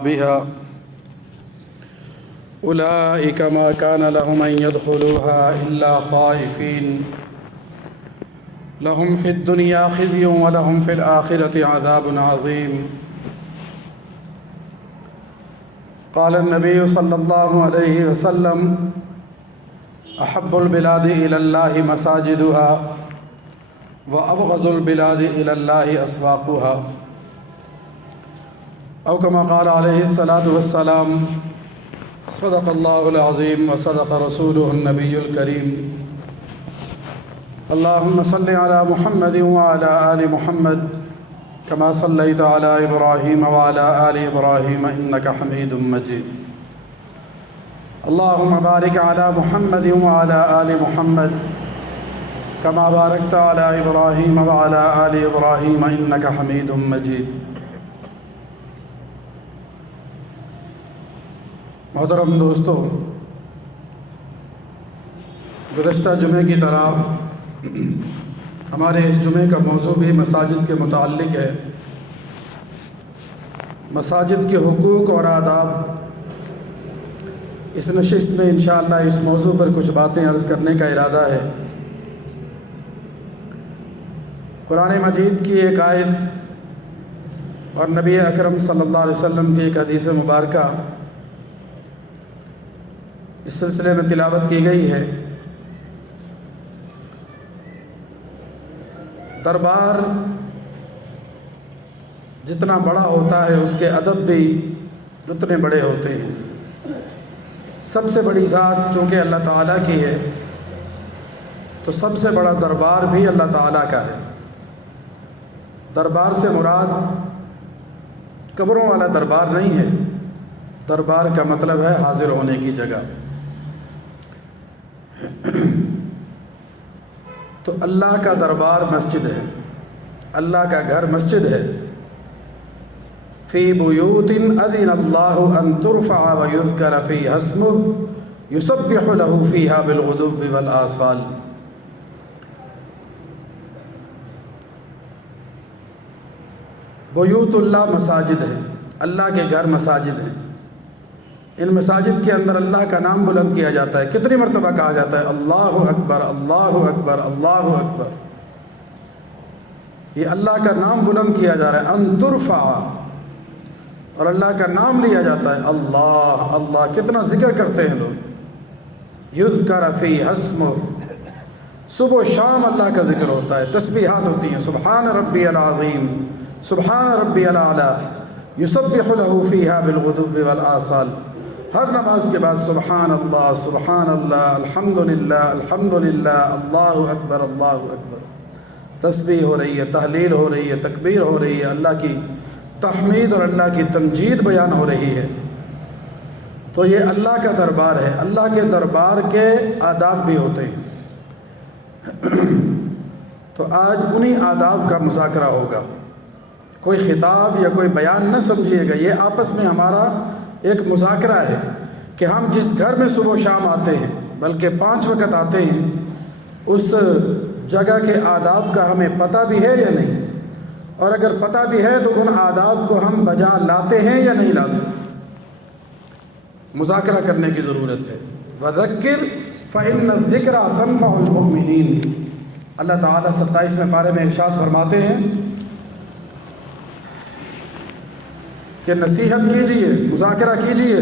بها أولئك ما كان لهم أن يدخلوها إلا خائفين لهم في الدنيا خزي ولهم في الآخرة عذاب عظيم. قال النبي صلى الله عليه وسلم: أحب البلاد إلى الله مساجدها وأبغض البلاد إلى الله أسواقها، أو كما قال عليه الصلاة والسلام: صدق الله العظيم وصدق رسوله النبي الكريم. اللهم صل على محمد وعلى آل محمد كما صليت على إبراهيم وعلى آل إبراهيم إنك حميد مجيد. اللهم بارك على محمد وعلى آل محمد كما باركت على إبراهيم وعلى آل إبراهيم إنك حميد مجيد. محترم دوستو، گزشتہ جمعے کی طرح ہمارے اس جمعے کا موضوع بھی مساجد کے متعلق ہے۔ مساجد کے حقوق اور آداب۔ اس نشست میں انشاءاللہ اس موضوع پر کچھ باتیں عرض کرنے کا ارادہ ہے۔ قرآن مجید کی ایک آیت اور نبی اکرم صلی اللہ علیہ وسلم کی ایک حدیث مبارکہ اس سلسلے میں تلاوت کی گئی ہے۔ دربار جتنا بڑا ہوتا ہے اس کے ادب بھی اتنے بڑے ہوتے ہیں۔ سب سے بڑی ذات چونکہ اللہ تعالیٰ کی ہے تو سب سے بڑا دربار بھی اللہ تعالیٰ کا ہے۔ دربار سے مراد قبروں والا دربار نہیں ہے، دربار کا مطلب ہے حاضر ہونے کی جگہ۔ تو اللہ کا دربار مسجد ہے، اللہ کا گھر مسجد ہے۔ فی بیوت اذن اللہ ان ترفع ویذکر فیہا اسمہ یسبح لہ فیہا بالغدو والآصال۔ بیوت اللہ مساجد ہے، اللہ کے گھر مساجد ہیں۔ ان مساجد کے اندر اللہ کا نام بلند کیا جاتا ہے۔ کتنی مرتبہ کہا جاتا ہے اللہ اکبر اللہ اکبر اللہ اکبر؟ یہ اللہ کا نام بلند کیا جا رہا ہے، ان ترفع، اور اللہ کا نام لیا جاتا ہے اللہ اللہ۔ کتنا ذکر کرتے ہیں لوگ، یذکر فیہا اسمہ، صبح و شام اللہ کا ذکر ہوتا ہے، تسبیحات ہوتی ہیں، سبحان ربی العظیم، سبحان ربی الاعلی، یسبح لہ فیہا بالغدو والآصال۔ ہر نماز کے بعد سبحان اللہ الحمدللہ الحمدللہ، اللہ اکبر اللہ اکبر، تسبیح ہو رہی ہے، تحلیل ہو رہی ہے، تکبیر ہو رہی ہے، اللہ کی تحمید اور اللہ کی تمجید بیان ہو رہی ہے۔ تو یہ اللہ کا دربار ہے۔ اللہ کے دربار کے آداب بھی ہوتے ہیں۔ تو آج انہی آداب کا مذاکرہ ہوگا۔ کوئی خطاب یا کوئی بیان نہ سمجھیے گا، یہ آپس میں ہمارا ایک مذاکرہ ہے کہ ہم جس گھر میں صبح و شام آتے ہیں، بلکہ 5 وقت آتے ہیں، اس جگہ کے آداب کا ہمیں پتہ بھی ہے یا نہیں، اور اگر پتہ بھی ہے تو ان آداب کو ہم بجا لاتے ہیں یا نہیں لاتے۔ مذاکرہ کرنے کی ضرورت ہے۔ وَذَكِّرْ فَإِنَّ الذِّكْرَىٰ تَنفَعُ الْمُؤْمِنِينَ۔ اللہ تعالیٰ 27ویں پارے میں ارشاد فرماتے ہیں کہ نصیحت کیجئے، مذاکرہ کیجئے۔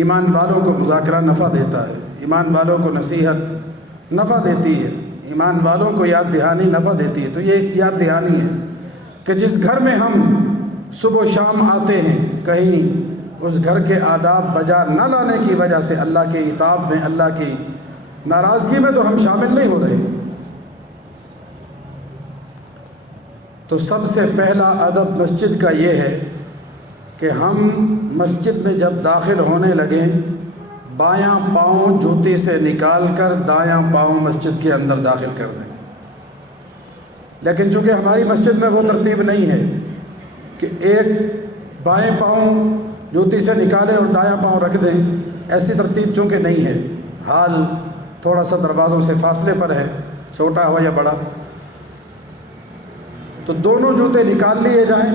ایمان والوں کو مذاکرہ نفع دیتا ہے، ایمان والوں کو نصیحت نفع دیتی ہے، ایمان والوں کو یاد دہانی نفع دیتی ہے۔ تو یہ یاد دہانی ہے کہ جس گھر میں ہم صبح و شام آتے ہیں، کہیں اس گھر کے آداب بجا نہ لانے کی وجہ سے اللہ کے عتاب میں، اللہ کی ناراضگی میں تو ہم شامل نہیں ہو رہے۔ تو سب سے پہلا ادب مسجد کا یہ ہے کہ ہم مسجد میں جب داخل ہونے لگیں، بایاں پاؤں جوتی سے نکال کر دایاں پاؤں مسجد کے اندر داخل کر دیں۔ لیکن چونکہ ہماری مسجد میں وہ ترتیب نہیں ہے کہ ایک بائیں پاؤں جوتی سے نکالے اور دایاں پاؤں رکھ دیں، ایسی ترتیب چونکہ نہیں ہے، حال تھوڑا سا دروازوں سے فاصلے پر ہے، چھوٹا ہو یا بڑا، تو دونوں جوتے نکال لیے جائیں،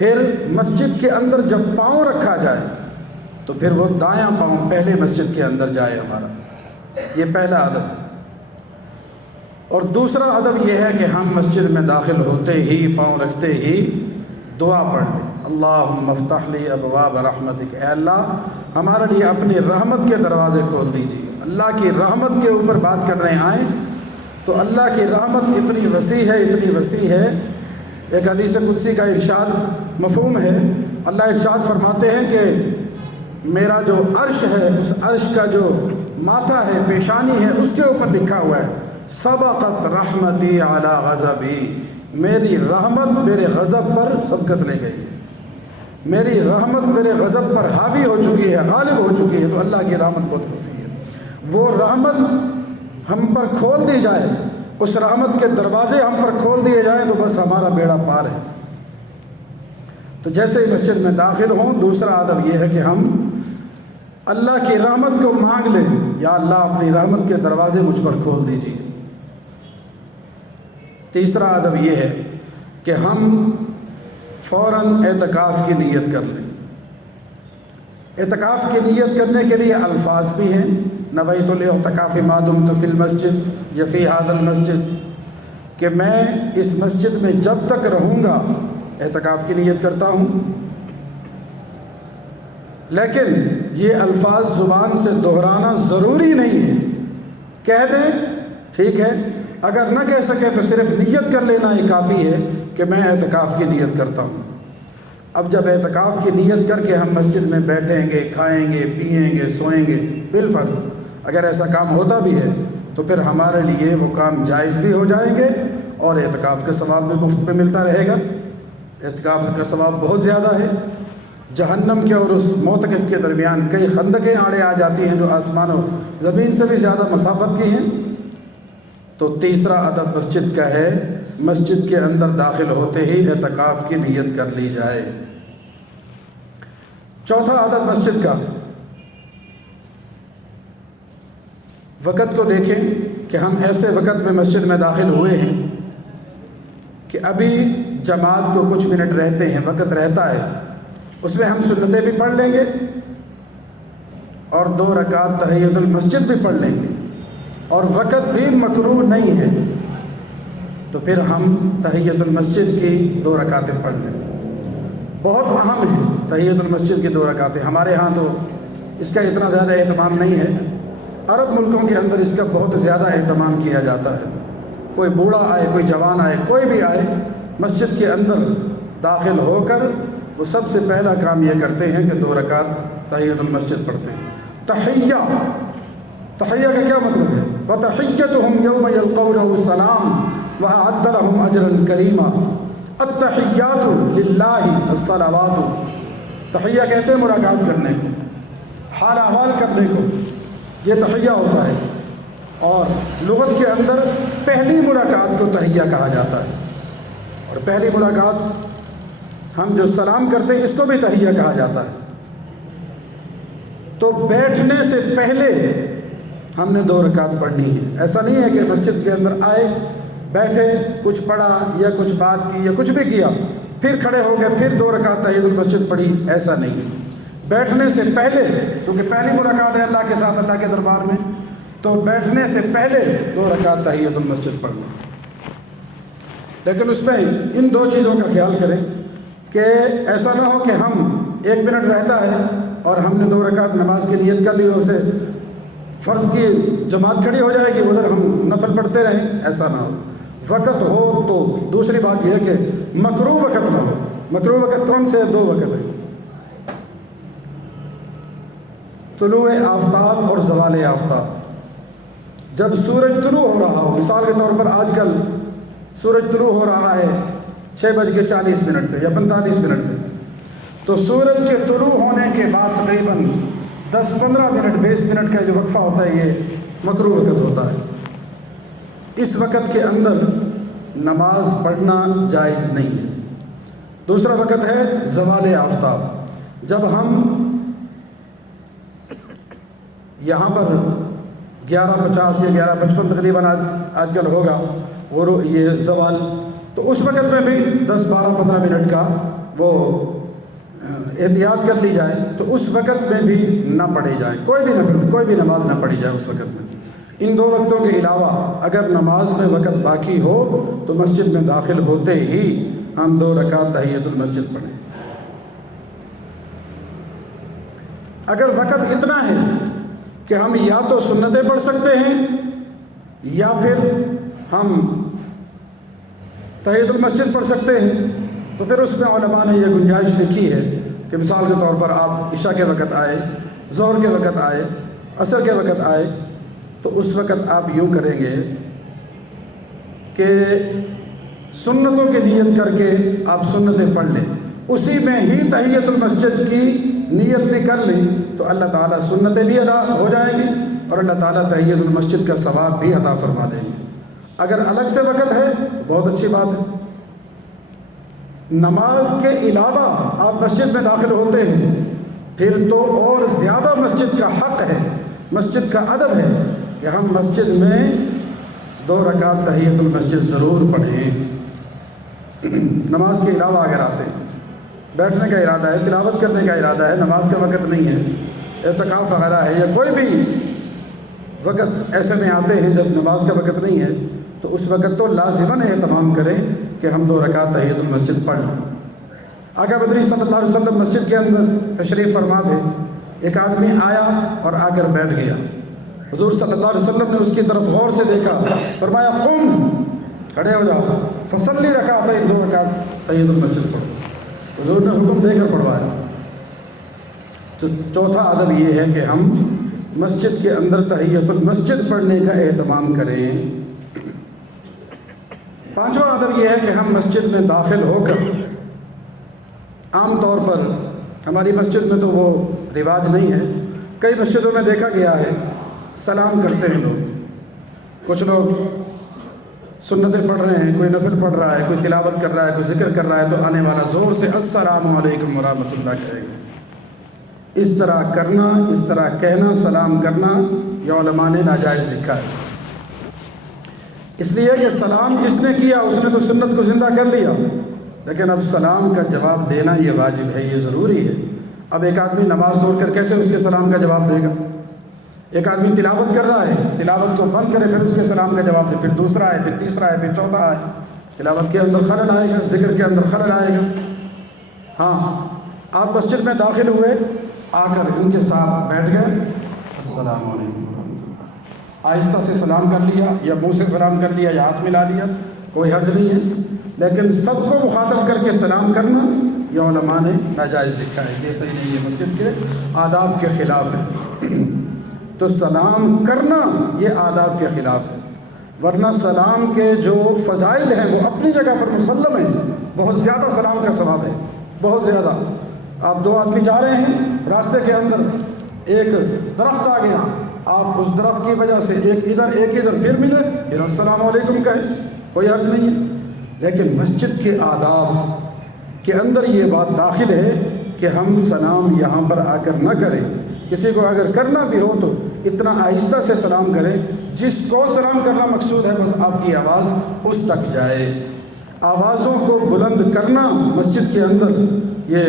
پھر مسجد کے اندر جب پاؤں رکھا جائے تو پھر وہ دایاں پاؤں پہلے مسجد کے اندر جائے ہمارا، یہ پہلا ادب ہے۔ اور دوسرا ادب یہ ہے کہ ہم مسجد میں داخل ہوتے ہی پاؤں رکھتے ہی دعا پڑھ لیں، اللہم افتح لی ابواب رحمتک، اے اللہ ہمارے لیے اپنی رحمت کے دروازے کھول دیجیے۔ اللہ کی رحمت کے اوپر بات کرنے آئیں تو اللہ کی رحمت اتنی وسیع ہے، اتنی وسیع ہے۔ ایک حدیث قدسی کا ارشاد مفہوم ہے، اللہ ارشاد فرماتے ہیں کہ میرا جو عرش ہے، اس عرش کا جو ماتھا ہے، پیشانی ہے، اس کے اوپر لکھا ہوا ہے سبقت رحمتی علی غضبی، میری رحمت میرے غضب پر سبقت لے گئی، میری رحمت میرے غضب پر حاوی ہو چکی ہے، غالب ہو چکی ہے۔ تو اللہ کی رحمت بہت وسیع ہے، وہ رحمت ہم پر کھول دی جائے، اس رحمت کے دروازے ہم پر کھول دیے جائیں تو بس ہمارا بیڑا پار ہے۔ تو جیسے ہی مسجد میں داخل ہوں، دوسرا ادب یہ ہے کہ ہم اللہ کی رحمت کو مانگ لیں، یا اللہ اپنی رحمت کے دروازے مجھ پر کھول دیجیے۔ تیسرا ادب یہ ہے کہ ہم فوراً اعتکاف کی نیت کر لیں۔ اعتکاف کی نیت کرنے کے لیے الفاظ بھی ہیں، نویت الاعتکاف ما دمت فی المسجد یا فی ھذا المسجد، کہ میں اس مسجد میں جب تک رہوں گا اعتکاف کی نیت کرتا ہوں۔ لیکن یہ الفاظ زبان سے دہرانا ضروری نہیں ہے، کہہ دیں ٹھیک ہے، اگر نہ کہہ سکے تو صرف نیت کر لینا ہی کافی ہے کہ میں اعتکاف کی نیت کرتا ہوں۔ اب جب اعتکاف کی نیت کر کے ہم مسجد میں بیٹھیں گے، کھائیں گے، پئیں گے، سوئیں گے، بالفرض اگر ایسا کام ہوتا بھی ہے تو پھر ہمارے لیے وہ کام جائز بھی ہو جائیں گے اور اعتکاف کا ثواب بھی مفت میں ملتا رہے گا۔ اعتکاف کا ثواب بہت زیادہ ہے، جہنم کے اور اس معتکف کے درمیان کئی خندقیں آڑے آ جاتی ہیں جو آسمان و زمین سے بھی زیادہ مسافت کی ہیں۔ تو تیسرا ادب مسجد کا ہے، مسجد کے اندر داخل ہوتے ہی اعتکاف کی نیت کر لی جائے۔ چوتھا ادب مسجد کا، وقت کو دیکھیں کہ ہم ایسے وقت میں مسجد میں داخل ہوئے ہیں کہ ابھی جماعت کو کچھ منٹ رہتے ہیں، وقت رہتا ہے، اس میں ہم سنتیں بھی پڑھ لیں گے اور 2 رکعت تحیۃ المسجد بھی پڑھ لیں گے اور وقت بھی مکروہ نہیں ہے، تو پھر ہم تحیۃ المسجد کی 2 رکعتیں پڑھ لیں۔ بہت اہم ہے تحیۃ المسجد کی 2 رکعتیں، ہمارے ہاں تو اس کا اتنا زیادہ اہتمام نہیں ہے، عرب ملکوں کے اندر اس کا بہت زیادہ اہتمام کیا جاتا ہے۔ کوئی بوڑھا آئے، کوئی جوان آئے، کوئی بھی آئے، مسجد کے اندر داخل ہو کر وہ سب سے پہلا کام یہ کرتے ہیں کہ 2 رکعت تحیۃ المسجد پڑھتے ہیں۔ تحیہ کا کیا مطلب ہے؟ وَتَحِيَّتُهُمْ يَوْمَ يَلْقَوْنَهُ السَّلَامُ وَأَعَدَّ لَهُمْ أَجْرًا كَرِيمًا۔ التحیات للہ الصلوات، تحیہ کہتے ہیں ملاقات کرنے کو، حال احوال کرنے کو، یہ تحیہ ہوتا ہے۔ اور لغت کے اندر پہلی ملاقات کو تحیہ کہا جاتا ہے، اور پہلی ملاقات ہم جو سلام کرتے ہیں اس کو بھی تحیہ کہا جاتا ہے۔ تو بیٹھنے سے پہلے ہم نے 2 رکعت پڑھنی ہے۔ ایسا نہیں ہے کہ مسجد کے اندر آئے، بیٹھے، کچھ پڑھا یا کچھ بات کی یا کچھ بھی کیا، پھر کھڑے ہو گئے، پھر 2 رکعت تحیۃ المسجد پڑھی، ایسا نہیں۔ بیٹھنے سے پہلے، کیونکہ پہلی ملاقات ہے اللہ کے ساتھ، اللہ کے دربار میں، تو بیٹھنے سے پہلے 2 رکعت تحیۃ المسجد پڑھنا۔ لیکن اس میں ان 2 چیزوں کا خیال کریں کہ ایسا نہ ہو کہ ہم 1 منٹ رہتا ہے اور ہم نے 2 رکعت نماز کی نیت کر لی، اسے فرض کی جماعت کھڑی ہو جائے گی، ادھر ہم نفل پڑھتے رہیں، ایسا نہ ہو۔ وقت ہو تو دوسری بات یہ ہے کہ مکروہ وقت نہ ہو۔ مکروہ وقت کون سے 2 وقت ہیں، طلوع آفتاب اور زوال آفتاب۔ جب سورج طلوع ہو رہا ہو، مثال کے طور پر آج کل سورج طلوع ہو رہا ہے 6:40 پہ یا 45 منٹ پہ، تو سورج کے طلوع ہونے کے بعد تقریباً 10-15 منٹ 20 منٹ کا جو وقفہ ہوتا ہے یہ مکروہ وقت ہوتا ہے۔ اس وقت کے اندر نماز پڑھنا جائز نہیں ہے۔ دوسرا وقت ہے زوال آفتاب، جب ہم یہاں پر 11:50 یا 11:55 تقریباً آج کل ہوگا یہ زوال، تو اس وقت میں بھی 10-12-15 منٹ کا وہ احتیاط کر لی جائے تو اس وقت میں بھی نہ پڑھی جائے، کوئی بھی نماز نہ پڑھی جائے اس وقت میں۔ ان 2 وقتوں کے علاوہ اگر نماز میں وقت باقی ہو تو مسجد میں داخل ہوتے ہی ہم 2 رکعت تحیۃ المسجد پڑھیں۔ اگر وقت اتنا ہے کہ ہم یا تو سنتیں پڑھ سکتے ہیں یا پھر ہم تحیۃ المسجد پڑھ سکتے ہیں، تو پھر اس میں علماء نے یہ گنجائش لکھی ہے کہ مثال کے طور پر آپ عشاء کے وقت آئے، ظہر کے وقت آئے، عصر کے وقت آئے، تو اس وقت آپ یوں کریں گے کہ سنتوں کی نیت کر کے آپ سنتیں پڑھ لیں، اسی میں ہی تحیۃ المسجد کی نیت بھی کر لیں تو اللہ تعالیٰ سنتیں بھی ادا ہو جائیں گی اور اللہ تعالیٰ تحیۃ المسجد کا ثواب بھی عطا فرما دیں گے۔ اگر الگ سے وقت ہے بہت اچھی بات ہے۔ نماز کے علاوہ آپ مسجد میں داخل ہوتے ہیں پھر تو اور زیادہ مسجد کا حق ہے، مسجد کا ادب ہے کہ ہم مسجد میں 2 رکعت تحیۃ المسجد ضرور پڑھیں۔ نماز کے علاوہ اگر آتے ہیں، بیٹھنے کا ارادہ ہے، تلاوت کرنے کا ارادہ ہے، نماز کا وقت نہیں ہے، اعتکاف وغیرہ ہے یا کوئی بھی وقت ایسے میں آتے ہیں جب نماز کا وقت نہیں ہے، تو اس وقت تو لازماً اہتمام کریں کہ ہم 2 رکعت تحیۃ المسجد پڑھ لیں۔ آقا مدنی صلی اللہ علیہ وسلم مسجد کے اندر تشریف فرما تھے، ایک آدمی آیا اور آ کر بیٹھ گیا۔ حضور صلی اللہ علیہ وسلم نے اس کی طرف غور سے دیکھا، فرمایا قم، کھڑے ہو جاؤ، فصلی رکعتین، 2 رکعت تحیۃ المسجد پڑھو۔ حضور نے حکم دے کر پڑھوایا۔ تو چوتھا ادب یہ ہے کہ ہم مسجد کے اندر تحیۃ المسجد پڑھنے کا اہتمام کریں۔ 5واں ادب یہ ہے کہ ہم مسجد میں داخل ہو کر، عام طور پر ہماری مسجد میں تو وہ رواج نہیں ہے، کئی مسجدوں میں دیکھا گیا ہے سلام کرتے ہیں لوگ، کچھ لوگ سنتیں پڑھ رہے ہیں، کوئی نفل پڑھ رہا ہے، کوئی تلاوت کر رہا ہے، کوئی ذکر کر رہا ہے تو آنے والا زور سے السلام علیکم ورحمۃ اللہ کہے گا۔ اس طرح کرنا، اس طرح کہنا، سلام کرنا، یہ علماء نے ناجائز لکھا ہے، اس لیے کہ سلام جس نے کیا اس نے تو سنت کو زندہ کر لیا، لیکن اب سلام کا جواب دینا یہ واجب ہے، یہ ضروری ہے۔ اب ایک آدمی نماز توڑ کر کیسے اس کے سلام کا جواب دے گا؟ ایک آدمی تلاوت کر رہا ہے، تلاوت کو بند کرے پھر اس کے سلام کا جواب دے، پھر دوسرا ہے، پھر تیسرا ہے، پھر چوتھا ہے، تلاوت کے اندر خلل آئے گا، ذکر کے اندر خلل آئے گا۔ ہاں، آپ مسجد میں داخل ہوئے، آ کر ان کے ساتھ بیٹھ گئے، السلام علیکم ورحمۃ اللہ، آہستہ سے سلام کر لیا یا منہ سے سلام کر لیا یا ہاتھ ملا لیا، کوئی حرج نہیں ہے، لیکن سب کو مخاطب کر کے سلام کرنا یہ علماء نے ناجائز لکھا ہے، یہ صحیح نہیں ہے، مسجد کے آداب کے خلاف ہے۔ تو سلام کرنا یہ آداب کے خلاف ہے، ورنہ سلام کے جو فضائل ہیں وہ اپنی جگہ پر مسلم ہیں، بہت زیادہ سلام کا ثواب ہے، بہت زیادہ۔ آپ 2 آدمی جا رہے ہیں، راستے کے اندر ایک درخت آ گیا، آپ اس درخت کی وجہ سے ایک ادھر پھر ملے، پھر السلام علیکم کہے، کوئی حرج نہیں ہے، لیکن مسجد کے آداب کے اندر یہ بات داخل ہے کہ ہم سلام یہاں پر آ کر نہ کریں، کسی کو اگر کرنا بھی ہو تو اتنا آہستہ سے سلام کریں، جس کو سلام کرنا مقصود ہے بس آپ کی آواز اس تک جائے۔ آوازوں کو بلند کرنا مسجد کے اندر یہ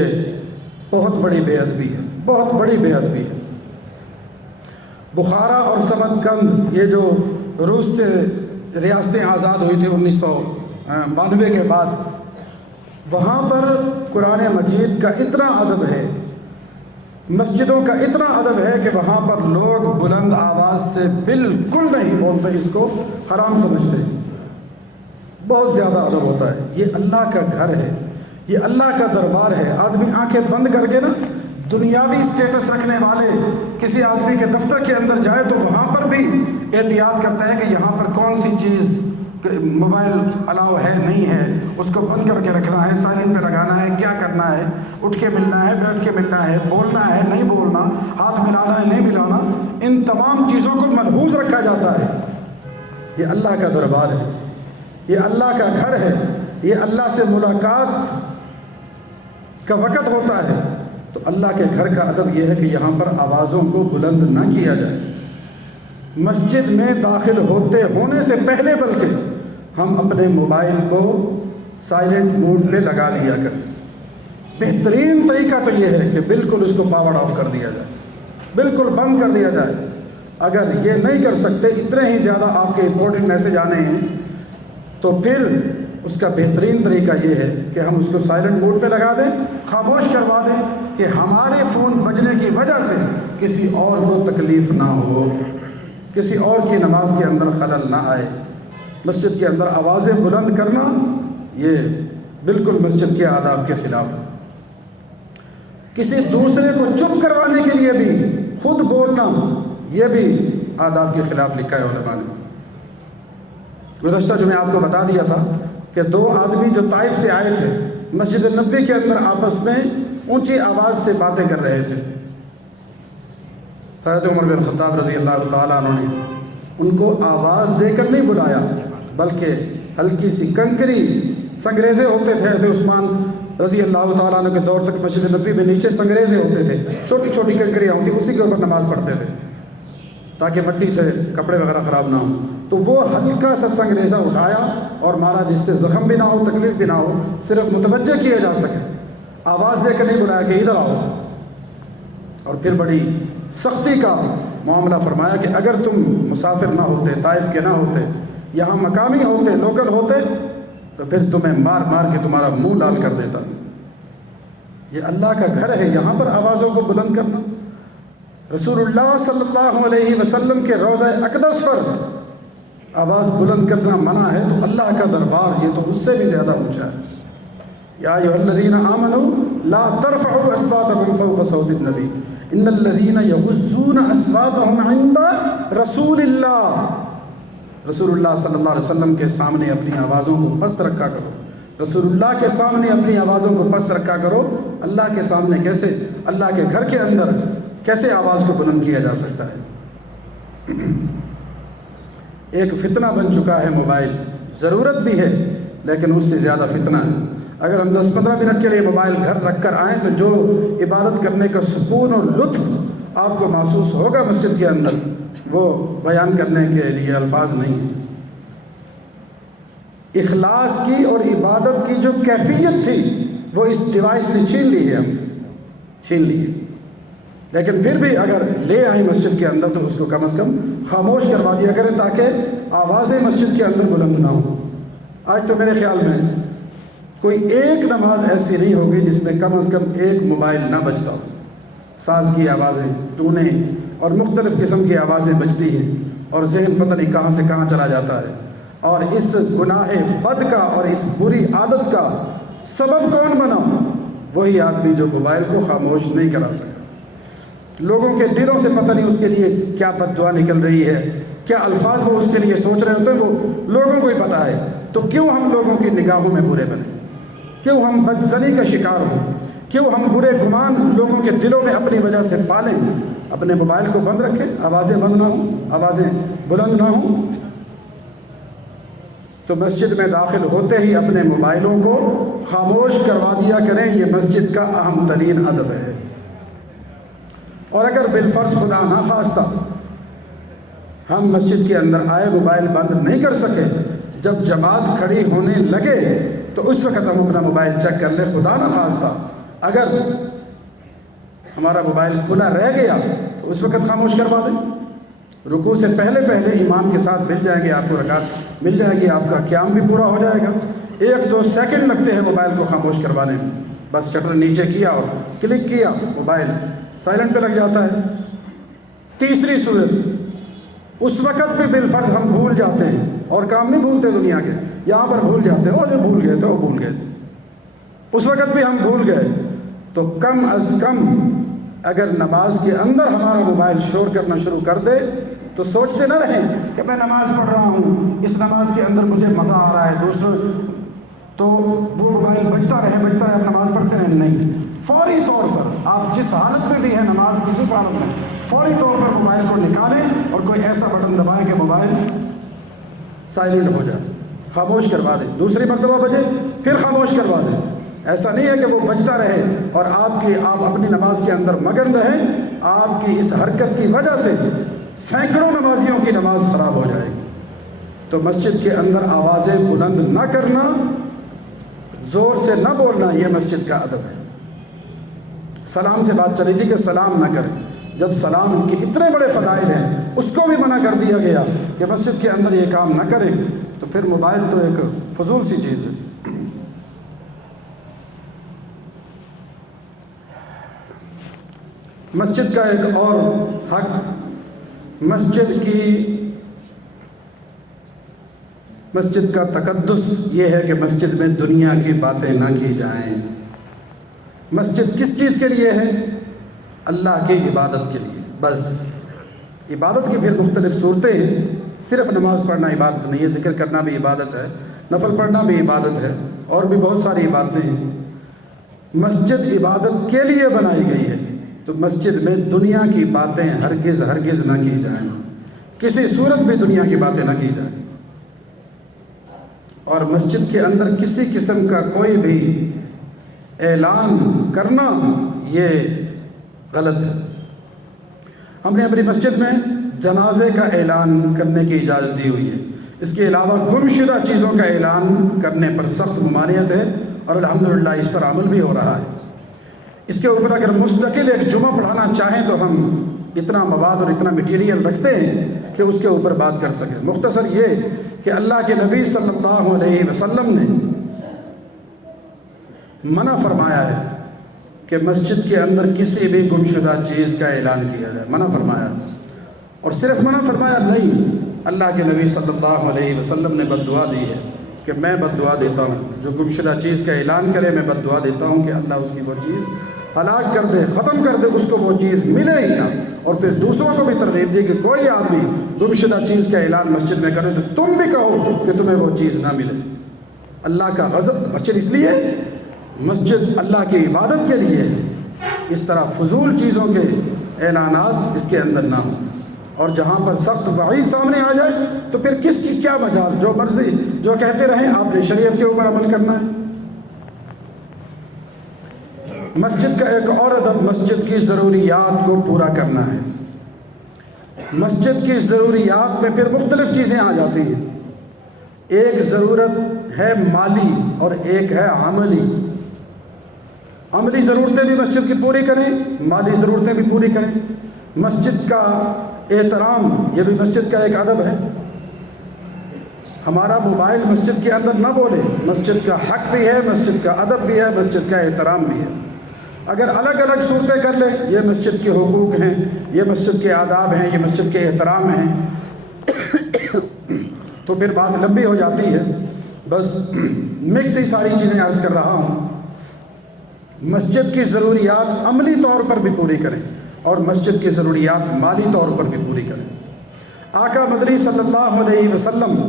بہت بڑی بے ادبی ہے، بہت بڑی بے ادبی ہے۔ بخارا اور سمرقند یہ جو روس سے ریاستیں آزاد ہوئی تھیں 1992 کے بعد، وہاں پر قرآن مجید کا اتنا ادب ہے، مسجدوں کا اتنا ادب ہے کہ وہاں پر لوگ بلند آواز سے بالکل نہیں بولتے، اس کو حرام سمجھتے ہیں، بہت زیادہ ادب ہوتا ہے۔ یہ اللہ کا گھر ہے، یہ اللہ کا دربار ہے۔ آدمی آنکھیں بند کر کے نا دنیاوی سٹیٹس رکھنے والے کسی آدمی کے دفتر کے اندر جائے تو وہاں پر بھی احتیاط کرتا ہے کہ یہاں پر کون سی چیز، موبائل الاؤ ہے نہیں ہے، اس کو بند کر کے رکھنا ہے، سائلنٹ پہ لگانا ہے، کیا کرنا ہے، اٹھ کے ملنا ہے، بیٹھ کے ملنا ہے، بولنا ہے نہیں بولنا، ہاتھ ملانا ہے نہیں ملانا، ان تمام چیزوں کو ملحوظ رکھا جاتا ہے۔ یہ اللہ کا دربار ہے، یہ اللہ کا گھر ہے، یہ اللہ سے ملاقات کا وقت ہوتا ہے، تو اللہ کے گھر کا ادب یہ ہے کہ یہاں پر آوازوں کو بلند نہ کیا جائے۔ مسجد میں داخل ہونے سے پہلے بلکہ ہم اپنے موبائل کو سائلنٹ موڈ پہ لگا لیا کریں، بہترین طریقہ تو یہ ہے کہ بالکل اس کو پاور آف کر دیا جائے، بالکل بند کر دیا جائے۔ اگر یہ نہیں کر سکتے، اتنے ہی زیادہ آپ کے امپورٹنٹ میسج آنے ہیں، تو پھر اس کا بہترین طریقہ یہ ہے کہ ہم اس کو سائلنٹ موڈ پہ لگا دیں، خاموش کروا دیں، کہ ہمارے فون بجنے کی وجہ سے کسی اور کو تکلیف نہ ہو، کسی اور کی نماز کے اندر خلل نہ آئے۔ مسجد کے اندر آوازیں بلند کرنا یہ بالکل مسجد کے آداب کے خلاف ہے۔ کسی دوسرے کو چپ کروانے کے لیے بھی خود بولنا، یہ بھی آداب کے خلاف لکھا ہے علماء نے۔ گزشتہ جو میں آپ کو بتا دیا تھا کہ 2 آدمی جو طائف سے آئے تھے، مسجد نبوی کے اندر آپس میں اونچی آواز سے باتیں کر رہے تھے۔ حضرت عمر بن خطاب رضی اللہ تعالیٰ عنہ نے ان کو آواز دے کر نہیں بلایا، بلکہ ہلکی سی کنکری، سنگریزے ہوتے تھے حضرت عثمان رضی اللہ تعالیٰ عنہ کے دور تک مسجد نبوی میں نیچے سنگریزے ہوتے تھے، چھوٹی چھوٹی کنکریاں ہوتی، اسی کے اوپر نماز پڑھتے تھے تاکہ مٹی سے کپڑے وغیرہ خراب نہ ہوں۔ تو وہ ہلکا سا سنگریزہ اٹھایا اور مارا، جس سے زخم بھی نہ ہو، تکلیف بھی نہ ہو، صرف متوجہ کیا جا سکے۔ آواز دے کر نہیں بلایا کہ ادھر آؤ، اور پھر بڑی سختی کا معاملہ فرمایا کہ اگر تم مسافر نہ ہوتے، طائف کے نہ ہوتے، یہاں مقامی ہوتے، لوکل ہوتے، تو پھر تمہیں مار مار کے تمہارا منہ لال کر دیتا۔ یہ اللہ کا گھر ہے، یہاں پر آوازوں کو بلند کرنا۔ رسول اللہ صلی اللہ علیہ وسلم کے روضہ اقدس پر آواز بلند کرنا منع ہے، تو اللہ کا دربار یہ تو اس سے بھی زیادہ اونچا ہے۔ یا ایھا الذین آمنوا لا ترفعوا اصواتکم فوق صوت النبی ان الذین یغضون اصواتهم عند رسول اللہ۔ رسول اللہ صلی اللہ علیہ وسلم کے سامنے اپنی آوازوں کو پست رکھا کرو، رسول اللہ کے سامنے اپنی آوازوں کو پست رکھا کرو۔ اللہ کے سامنے کیسے، اللہ کے گھر کے اندر کیسے آواز کو بلند کیا جا سکتا ہے؟ ایک فتنہ بن چکا ہے موبائل، ضرورت بھی ہے لیکن اس سے زیادہ فتنہ ہے۔ اگر ہم 10-15 منٹ کے لیے موبائل گھر رکھ کر آئیں تو جو عبادت کرنے کا سکون اور لطف آپ کو محسوس ہوگا مسجد کے اندر، وہ بیان کرنے کے لیے الفاظ نہیں ہیں۔ اخلاص کی اور عبادت کی جو کیفیت تھی وہ اس ڈیوائس نے چھین لی ہے، ہم سے چھین لی ہے۔ لیکن پھر بھی اگر لے آئیں مسجد کے اندر تو اس کو کم از کم خاموش کروا دیا کریں تاکہ آوازیں مسجد کے اندر بلند نہ ہوں۔ آج تو میرے خیال میں کوئی ایک نماز ایسی نہیں ہوگی جس میں کم از کم ایک موبائل نہ بجتا ہو۔ ساز کی آوازیں، ٹونے اور مختلف قسم کی آوازیں بجتی ہیں، اور ذہن پتہ نہیں کہاں سے کہاں چلا جاتا ہے۔ اور اس گناہ بد کا اور اس بری عادت کا سبب کون بنا؟ وہی آدمی جو موبائل کو خاموش نہیں کرا سکا۔ لوگوں کے دلوں سے پتہ نہیں اس کے لیے کیا بد دعا نکل رہی ہے، کیا الفاظ وہ اس کے لیے سوچ رہے ہوتے ہیں، وہ لوگوں کو ہی پتہ ہے۔ تو کیوں ہم لوگوں کی نگاہوں میں برے بنیں؟ کیوں ہم بدزنی کا شکار ہوں؟ کیوں ہم برے گمان لوگوں کے دلوں میں اپنی وجہ سے پالیں؟ اپنے موبائل کو بند رکھیں، آوازیں بند نہ ہوں، آوازیں بلند نہ ہوں۔ تو مسجد میں داخل ہوتے ہی اپنے موبائلوں کو خاموش کروا دیا کریں، یہ مسجد کا اہم ترین ادب ہے۔ اور اگر بالفرض خدا نہ خواستہ ہم مسجد کے اندر آئے، موبائل بند نہیں کر سکے، جب جماعت کھڑی ہونے لگے تو اس وقت ہم اپنا موبائل چیک کر لیں۔ خدا نہ خواستہ اگر ہمارا موبائل کھلا رہ گیا تو اس وقت خاموش کروا دیں۔ رکوع سے پہلے امام کے ساتھ مل جائیں گے، آپ کو رکعت مل جائے گی، آپ کا قیام بھی پورا ہو جائے گا۔ 1-2 سیکنڈ لگتے ہیں موبائل کو خاموش کروانے میں، بس شٹر نیچے کیا اور کلک کیا، موبائل سائلنٹ پہ لگ جاتا ہے۔ تیسری صورت، اس وقت بھی بالفرض ہم بھول جاتے ہیں، اور کام نہیں بھولتے دنیا کے، یہاں پر بھول جاتے ہیں، جو بھول گئے تھے وہ بھول گئے تھے، اس وقت بھی ہم بھول گئے، تو کم از کم اگر نماز کے اندر ہمارا موبائل شور کرنا شروع کر دے تو سوچتے نہ رہیں کہ میں نماز پڑھ رہا ہوں، اس نماز کے اندر مجھے مزہ آ رہا ہے، دوسروں تو وہ موبائل بجتا رہے آپ نماز پڑھتے رہیں۔ نہیں، فوری طور پر آپ جس حالت میں بھی ہیں، نماز کی جس حالت میں، فوری طور پر موبائل کو نکالیں اور کوئی ایسا بٹن دبائیں کہ موبائل سائلنٹ ہو جائے، خاموش کروا دیں۔ دوسری مرتبہ بجے پھر خاموش کروا دیں۔ ایسا نہیں ہے کہ وہ بجتا رہے اور آپ اپنی نماز کے اندر مگن رہیں۔ آپ کی اس حرکت کی وجہ سے سینکڑوں نمازیوں کی نماز خراب ہو جائے گی۔ تو مسجد کے اندر آوازیں بلند نہ کرنا، زور سے نہ بولنا، یہ مسجد کا ادب ہے۔ سلام سے بات چلی تھی کہ سلام نہ کریں، جب سلام کے اتنے بڑے فضائل ہیں اس کو بھی منع کر دیا گیا کہ مسجد کے اندر یہ کام نہ کریں، تو پھر موبائل تو ایک فضول سی چیز ہے۔ مسجد کا ایک اور حق، مسجد کا تقدس یہ ہے کہ مسجد میں دنیا کی باتیں نہ کی جائیں۔ مسجد کس چیز کے لیے ہے؟ اللہ کی عبادت کے لیے، بس۔ عبادت کی پھر مختلف صورتیں ہیں، صرف نماز پڑھنا عبادت نہیں ہے، ذکر کرنا بھی عبادت ہے، نفل پڑھنا بھی عبادت ہے، اور بھی بہت ساری عبادتیں ہیں۔ مسجد عبادت کے لیے بنائی گئی ہے، تو مسجد میں دنیا کی باتیں ہرگز نہ کی جائیں، کسی صورت بھی دنیا کی باتیں نہ کی جائیں، اور مسجد کے اندر کسی قسم کا کوئی بھی اعلان کرنا یہ غلط ہے۔ ہم نے اپنی مسجد میں جنازے کا اعلان کرنے کی اجازت دی ہوئی ہے، اس کے علاوہ گمشدہ چیزوں کا اعلان کرنے پر سخت ممانعت ہے، اور الحمدللہ اس پر عمل بھی ہو رہا ہے۔ اس کے اوپر اگر مستقل ایک جمعہ پڑھانا چاہیں تو ہم اتنا مواد اور اتنا مٹیریل رکھتے ہیں کہ اس کے اوپر بات کر سکیں۔ مختصر یہ کہ اللہ کے نبی صلی اللہ علیہ وسلم نے منع فرمایا ہے کہ مسجد کے اندر کسی بھی گمشدہ چیز کا اعلان کیا جائے، منع فرمایا، اور صرف منع فرمایا نہیں، اللہ کے نبی صلی اللہ علیہ وسلم نے بد دعا دی ہے کہ میں بد دعا دیتا ہوں، جو گمشدہ چیز کا اعلان کرے میں بد دعا دیتا ہوں کہ اللہ اس کی وہ چیز ہلاک کر دے، ختم کر دے، اس کو وہ چیز ملے ہی نہ۔ اور پھر دوسروں کو بھی ترغیب دی کہ کوئی آدمی گمشدہ چیز کا اعلان مسجد میں کرے تو تم بھی کہو کہ تمہیں وہ چیز نہ ملے۔ اللہ کا غضب، مسجد اس لیے، مسجد اللہ کی عبادت کے لیے، اس طرح فضول چیزوں کے اعلانات اس کے اندر نہ ہوں، اور جہاں پر سخت وعید سامنے آ جائے تو پھر کس کی کیا مجال، جو مرضی جو کہتے رہیں، آپ نے شریعت کے اوپر عمل کرنا ہے۔ مسجد کا ایک اور ادب مسجد کی ضروریات کو پورا کرنا ہے۔ مسجد کی ضروریات میں پھر مختلف چیزیں آ جاتی ہیں، ایک ضرورت ہے مالی اور ایک ہے عملی۔ عملی ضرورتیں بھی مسجد کی پوری کریں، مالی ضرورتیں بھی پوری کریں۔ مسجد کا احترام یہ بھی مسجد کا ایک ادب ہے، ہمارا موبائل مسجد کے اندر نہ بولے، مسجد کا حق بھی ہے، مسجد کا ادب بھی ہے، مسجد کا احترام بھی ہے۔ اگر الگ الگ صورتیں کر لیں، یہ مسجد کے حقوق ہیں، یہ مسجد کے آداب ہیں، یہ مسجد کے احترام ہیں، تو پھر بات لمبی ہو جاتی ہے۔ بس مکس ہی ساری چیزیں عرض کر رہا ہوں۔ مسجد کی ضروریات عملی طور پر بھی پوری کریں، اور مسجد کی ضروریات مالی طور پر بھی پوری کریں۔ آقا مدنی صلی اللہ علیہ وسلم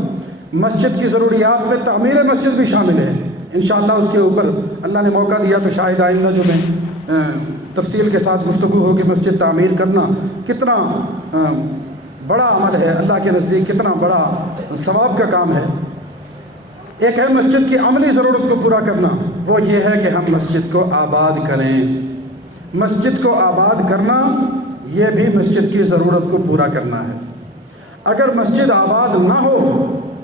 مسجد کی ضروریات میں تعمیر مسجد بھی شامل ہے، انشاءاللہ اس کے اوپر اللہ نے موقع دیا تو شاید آئندہ جو میں تفصیل کے ساتھ گفتگو ہوگی۔ مسجد تعمیر کرنا کتنا بڑا عمل ہے، اللہ کے نزدیک کتنا بڑا ثواب کا کام ہے۔ ایک ہے مسجد کی عملی ضرورت کو پورا کرنا، وہ یہ ہے کہ ہم مسجد کو آباد کریں۔ مسجد کو آباد کرنا یہ بھی مسجد کی ضرورت کو پورا کرنا ہے۔ اگر مسجد آباد نہ ہو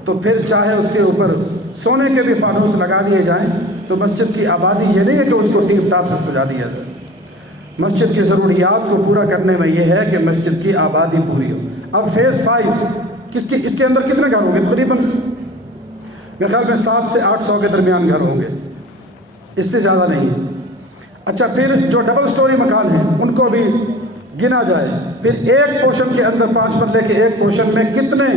تو پھر چاہے اس کے اوپر سونے کے بھی فانوس لگا دیے جائیں، تو مسجد کی آبادی یہ نہیں ہے کہ اس کو ٹیپ ٹاپ سے سجا دیا جائے۔ مسجد کی ضروریات کو پورا کرنے میں یہ ہے کہ مسجد کی آبادی پوری ہو۔ اب فیز 5 اس کے اندر کتنے گھر ہوں گے؟ تقریباً میرے خیال میں 700 سے 800 کے درمیان گھر ہوں گے، اس سے زیادہ نہیں۔ اچھا، پھر جو ڈبل سٹوری مکان ہیں ان کو بھی گنا جائے، پھر ایک پورشن کے اندر 5 مرلے کے ایک پورشن میں کتنے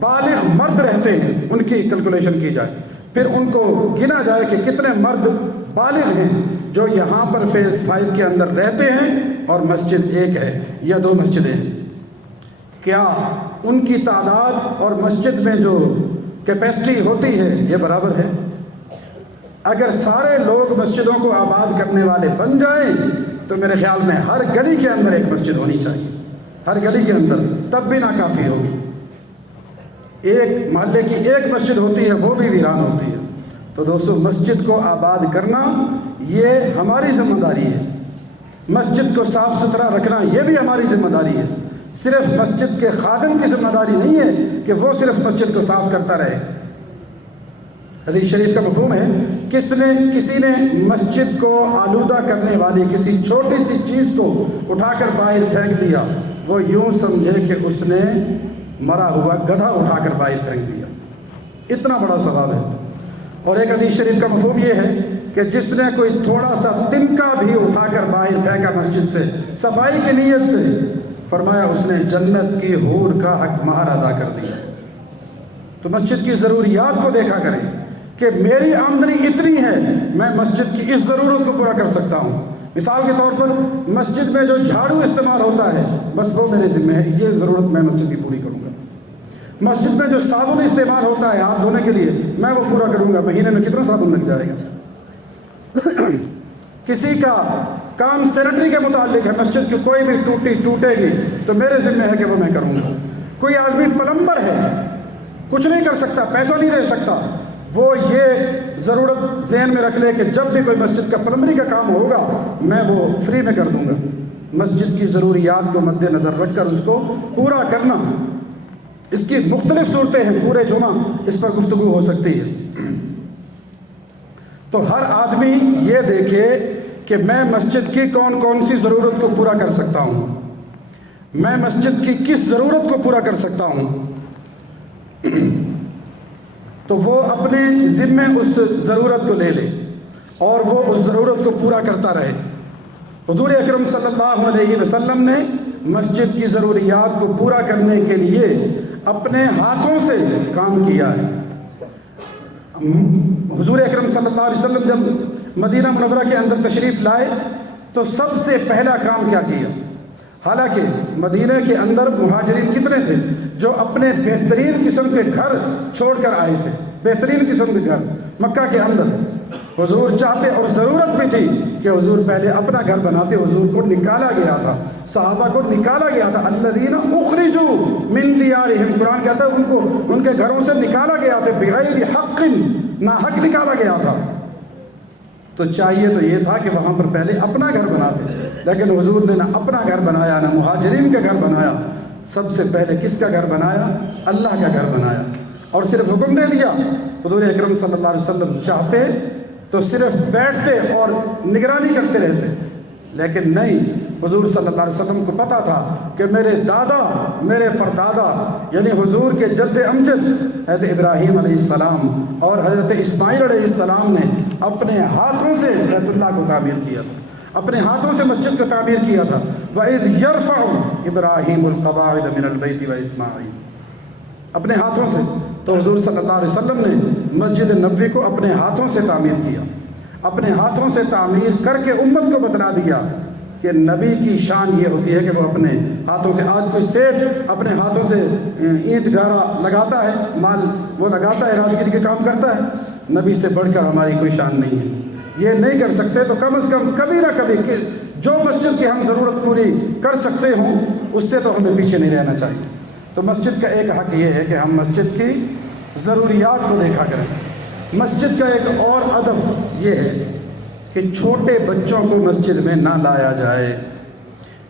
بالغ مرد رہتے ہیں ان کی کیلکولیشن کی جائے، پھر ان کو گنا جائے کہ کتنے مرد بالغ ہیں جو یہاں پر فیز 5 کے اندر رہتے ہیں، اور مسجد ایک ہے یا 2 مسجدیں، کیا ان کی تعداد اور مسجد میں جو کیپیسٹی ہوتی ہے یہ برابر ہے؟ اگر سارے لوگ مسجدوں کو آباد کرنے والے بن جائیں تو میرے خیال میں ہر گلی کے اندر ایک مسجد ہونی چاہیے، ہر گلی کے اندر، تب بھی ناکافی ہوگی۔ ایک محلے کی ایک مسجد ہوتی ہے وہ بھی ویران ہوتی ہے۔ تو دوستو، مسجد کو آباد کرنا یہ ہماری ذمہ داری ہے، مسجد کو صاف ستھرا رکھنا یہ بھی ہماری ذمہ داری ہے۔ صرف مسجد کے خادم کی ذمہ داری نہیں ہے کہ وہ صرف مسجد کو صاف کرتا رہے، حدیث شریف کا مفہوم ہے کسی نے مسجد کو آلودہ کرنے والی کسی چھوٹی سی چیز کو اٹھا کر باہر پھینک دیا، وہ یوں سمجھے کہ اس نے مرا ہوا گدھا اٹھا کر باہر پھینک دیا، اتنا بڑا ثواب ہے۔ اور ایک حدیث شریف کا مفہوم یہ ہے کہ جس نے کوئی تھوڑا سا تنکا بھی اٹھا کر باہر پھینکا مسجد سے صفائی کی نیت سے، فرمایا اس نے جنت کی حور کا حق مہر ادا کر دیا۔ تو مسجد کی ضروریات کو دیکھا کریں کہ میری آمدنی اتنی ہے، میں مسجد کی اس ضرورت کو پورا کر سکتا ہوں۔ مثال کے طور پر مسجد میں جو جھاڑو استعمال ہوتا ہے بس وہ میرے ذمہ ہے، یہ ضرورت میں مسجد کی پوری کروں گا۔ مسجد میں جو صابن استعمال ہوتا ہے ہاتھ دھونے کے لیے میں وہ پورا کروں گا، مہینے میں کتنا صابن لگ جائے گا۔ کسی کا کام سینیٹری کے متعلق ہے، مسجد کی کوئی بھی ٹوٹی ٹوٹے گی تو میرے ذمہ ہے کہ وہ میں کروں گا۔ کوئی آدمی پلمبر ہے، کچھ نہیں کر سکتا، پیسہ نہیں دے سکتا، وہ یہ ضرورت ذہن میں رکھ لے کہ جب بھی کوئی مسجد کا پلمبری کا کام ہوگا میں وہ فری میں کر دوں گا۔ مسجد کی ضروریات کو مد نظر رکھ کر اس کو پورا کرنا، اس کی مختلف صورتیں ہیں، پورے جمعہ اس پر گفتگو ہو سکتی ہے۔ تو ہر آدمی یہ دیکھے کہ میں مسجد کی کون کون سی ضرورت کو پورا کر سکتا ہوں، میں مسجد کی کس ضرورت کو پورا کر سکتا ہوں، تو وہ اپنے ذمے اس ضرورت کو لے لے اور وہ اس ضرورت کو پورا کرتا رہے۔ حضور اکرم صلی اللہ علیہ وسلم نے مسجد کی ضروریات کو پورا کرنے کے لیے اپنے ہاتھوں سے کام کیا ہے۔ حضور اکرم صلی اللہ علیہ وسلم جب مدینہ منورہ کے اندر تشریف لائے تو سب سے پہلا کام کیا کیا؟ حالانکہ مدینہ کے اندر مہاجرین کتنے تھے جو اپنے بہترین قسم کے گھر چھوڑ کر آئے تھے، بہترین قسم کے گھر مکہ کے اندر۔ حضور چاہتے اور ضرورت بھی تھی کہ حضور پہلے اپنا گھر بناتے، حضور کو نکالا گیا تھا، صحابہ کو نکالا گیا تھا، الذین اخرجوا من دیارہم، قرآن کہتا ہے ان کو ان کے گھروں سے نکالا گیا تھا، بغیر حق، ناحق نکالا گیا تھا۔ تو چاہیے تو یہ تھا کہ وہاں پر پہلے اپنا گھر بناتے، لیکن حضور نے نہ اپنا گھر بنایا نہ مہاجرین کا گھر بنایا، سب سے پہلے کس کا گھر بنایا؟ اللہ کا گھر بنایا، اور صرف حکم دے دیا۔ حضور اکرم صلی اللہ علیہ وسلم چاہتے تو صرف بیٹھتے اور نگرانی کرتے رہتے، لیکن نہیں، حضور صلی اللہ علیہ وسلم کو پتا تھا کہ میرے دادا، میرے پردادا یعنی حضور کے جد امجد حضرت ابراہیم علیہ السلام اور حضرت اسماعیل علیہ السلام نے اپنے ہاتھوں سے بیت اللہ کو تعمیر کیا تھا، اپنے ہاتھوں سے مسجد کو تعمیر کیا تھا۔ وَإِذْ يَرْفَعُ إِبْرَاهِيمُ الْقَوَاعِدَ مِنَ الْبَيْتِ وَإِسْمَاعِيلُ، اپنے ہاتھوں سے۔ تو حضور صلی اللہ علیہ وسلم نے مسجد نبوی کو اپنے ہاتھوں سے تعمیر کیا، اپنے ہاتھوں سے تعمیر کر کے امت کو بتلا دیا کہ نبی کی شان یہ ہوتی ہے کہ وہ اپنے ہاتھوں سے، آج کوئی سیٹ اپنے ہاتھوں سے اینٹ گارا لگاتا ہے، مال وہ لگاتا ہے، راجگیری کے کام کرتا ہے، نبی سے بڑھ کر ہماری کوئی شان نہیں ہے، یہ نہیں کر سکتے۔ تو کم از کم کبھی نہ کبھی جو مسجد کی ہم ضرورت پوری کر سکتے ہوں اس سے تو ہمیں پیچھے نہیں رہنا چاہیے۔ تو مسجد کا ایک حق یہ ہے کہ ہم مسجد کی ضروریات کو دیکھا کریں۔ مسجد کا ایک اور ادب یہ ہے کہ چھوٹے بچوں کو مسجد میں نہ لایا جائے۔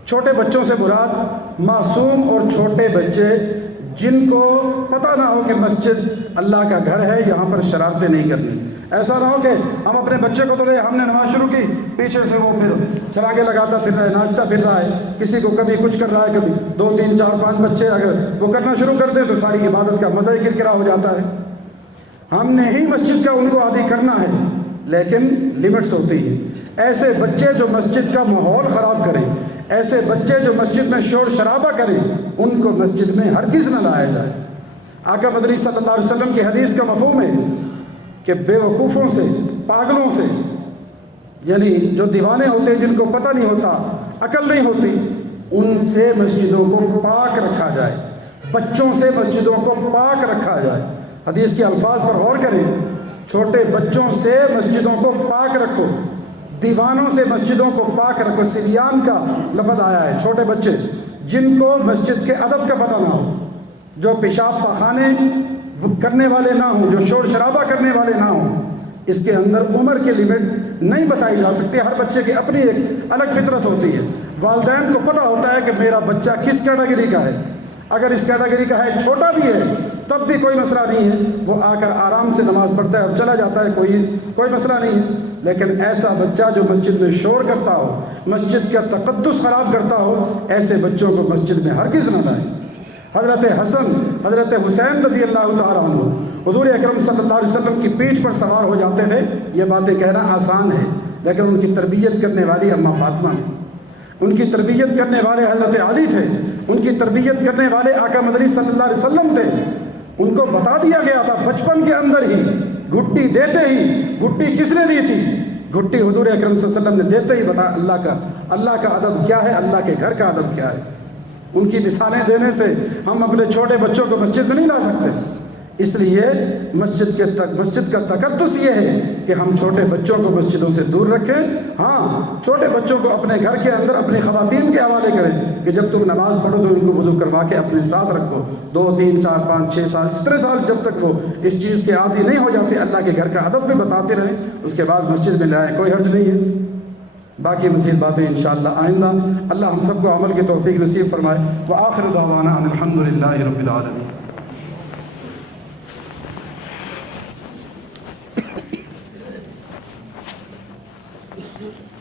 چھوٹے بچوں سے مراد معصوم اور چھوٹے بچے جن کو پتہ نہ ہو کہ مسجد اللہ کا گھر ہے، یہاں پر شرارتیں نہیں کرنی۔ ایسا نہ ہو کہ ہم اپنے بچے کو تو لے، ہم نے نماز شروع کی، پیچھے سے وہ پھر چھلانگے لگاتا پھر رہا ہے، ناچتا پھر رہا ہے، کسی کو کبھی کچھ کر رہا ہے، کبھی 2 3 4 5 بچے اگر وہ کرنا شروع کر دیں تو ساری عبادت کا مزہ ہی کرکرا ہو جاتا ہے۔ ہم نے ہی مسجد کا ان کو عادی کرنا ہے، لیکن لمٹس ہوتی ہیں۔ ایسے بچے جو مسجد کا ماحول خراب کریں، ایسے بچے جو مسجد میں شور شرابہ کریں، ان کو مسجد میں ہرگز نہ لایا جائے۔ آقا مدنی صلی اللہ علیہ وسلم کی حدیث کا مفہوم ہے کہ بے وقوفوں سے، پاگلوں سے، یعنی جو دیوانے ہوتے ہیں جن کو پتہ نہیں ہوتا، عقل نہیں ہوتی، ان سے مسجدوں کو پاک رکھا جائے، بچوں سے مسجدوں کو پاک رکھا جائے۔ حدیث کے الفاظ پر غور کریں، چھوٹے بچوں سے مسجدوں کو پاک رکھو، دیوانوں سے مسجدوں کو پاک رکھو۔ سلیان کا لفظ آیا ہے، چھوٹے بچے جن کو مسجد کے ادب کا پتہ نہ ہو، جو پیشاب پاخانے کرنے والے نہ ہوں، جو شور شرابہ کرنے والے نہ ہوں۔ اس کے اندر عمر کی لمٹ نہیں بتائی جا سکتی، ہر بچے کی اپنی ایک الگ فطرت ہوتی ہے۔ والدین کو پتہ ہوتا ہے کہ میرا بچہ کس کیٹیگری کا ہے، اگر اس کیٹیگری کا ہے، چھوٹا بھی ہے تب بھی کوئی مسئلہ نہیں ہے، وہ آ کر آرام سے نماز پڑھتا ہے اور چلا جاتا ہے، کوئی مسئلہ نہیں ہے۔ لیکن ایسا بچہ جو مسجد میں شور کرتا ہو، مسجد کا تقدس خراب کرتا ہو، ایسے بچوں کو مسجد میں ہرگز نہ لائیں۔ حضرت حسن، حضرت حسین رضی اللہ تعالیٰ عنہ حضور اکرم صلی اللہ علیہ وسلم کی پیٹھ پر سوار ہو جاتے تھے۔ یہ باتیں کہنا آسان ہے، لیکن ان کی تربیت کرنے والی اماں فاطمہ تھی، ان کی تربیت کرنے والے حضرت علی تھے، ان کی تربیت کرنے والے آقا مدنی صلی اللہ علیہ وسلم تھے۔ ان کو بتا دیا گیا تھا بچپن کے اندر ہی، گھٹی دیتے ہی، گھٹی کس نے دی تھی؟ گھٹی حضور اکرم صلی اللہ علیہ وسلم نے دیتے ہی بتا اللہ کا ادب کیا ہے، اللہ کے گھر کا ادب کیا ہے۔ ان کی مثالیں دینے سے ہم اپنے چھوٹے بچوں کو مسجد میں نہیں لا سکتے۔ اس لیے مسجد کا تقدس یہ ہے کہ ہم چھوٹے بچوں کو مسجدوں سے دور رکھیں۔ ہاں، چھوٹے بچوں کو اپنے گھر کے اندر اپنی خواتین کے حوالے کریں کہ جب تم نماز پڑھو تو ان کو وضو کروا کے اپنے ساتھ رکھو، 2 3 4 5 6 سال، جتنے سال جب تک وہ اس چیز کے عادی نہیں ہو جاتے، اللہ کے گھر کا ادب بھی بتاتے رہیں، اس کے بعد مسجد میں لائیں، کوئی حرج نہیں ہے۔ باقی مزید باتیں انشاءاللہ آئندہ، اللہ ہم سب کو عمل کی توفیق نصیب فرمائے۔ وآخر دعوانا ان الحمدللہ رب العالمین۔ Thank you.